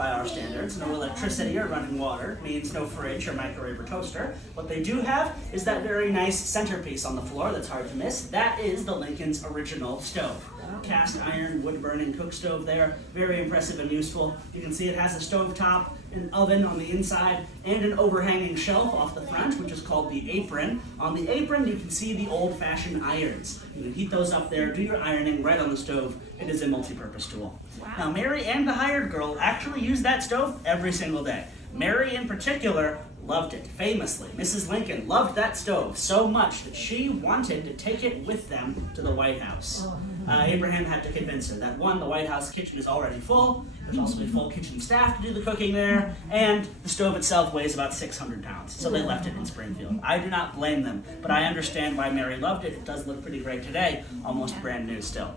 by our standards. No electricity or running water, means no fridge or microwave or toaster. What they do have is that very nice centerpiece on the floor that's hard to miss. That is the Lincoln's original stove. Cast iron, wood-burning cook stove there. Very impressive and useful. You can see it has a stove top, an oven on the inside, and an overhanging shelf off the front, which is called the apron. On the apron, you can see the old-fashioned irons. You can heat those up there, do your ironing right on the stove. It is a multi-purpose tool. Wow. Now, Mary and the hired girl actually use that stove every single day. Mary, in particular, loved it, famously. Mrs. Lincoln loved that stove so much that she wanted to take it with them to the White House. Abraham had to convince her that, one, the White House kitchen is already full, there's also a full kitchen staff to do the cooking there, and the stove itself weighs about 600 pounds, so they left it in Springfield. I do not blame them, but I understand why Mary loved it. It does look pretty great today, almost brand new still.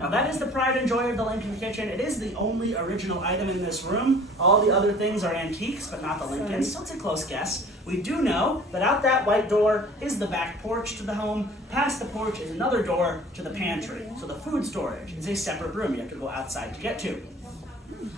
Now that is the pride and joy of the Lincoln kitchen. It is the only original item in this room. All the other things are antiques, but not the Lincolns, so it's a close guess. We do know that out that white door is the back porch to the home. Past the porch is another door to the pantry. So the food storage is a separate room you have to go outside to get to.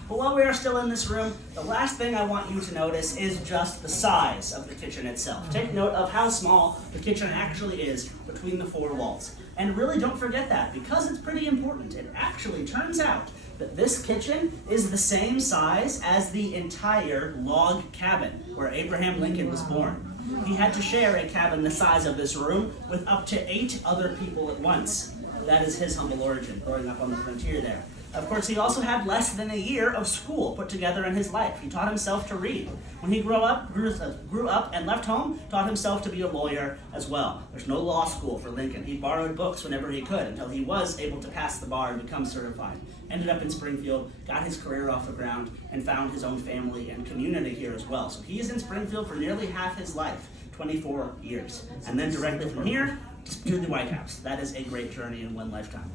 But while we are still in this room, the last thing I want you to notice is just the size of the kitchen itself. Take note of how small the kitchen actually is between the four walls. And really don't forget that, because it's pretty important. It actually turns out that this kitchen is the same size as the entire log cabin where Abraham Lincoln was born. He had to share a cabin the size of this room with up to 8 other people at once. That is his humble origin, growing up on the frontier there. Of course, he also had less than a year of school put together in his life. He taught himself to read. When he grew up and left home, taught himself to be a lawyer as well. There's no law school for Lincoln. He borrowed books whenever he could until he was able to pass the bar and become certified. Ended up in Springfield, got his career off the ground, and found his own family and community here as well. So he is in Springfield for nearly half his life, 24 years. And then directly from here, to the White House. That is a great journey in one lifetime.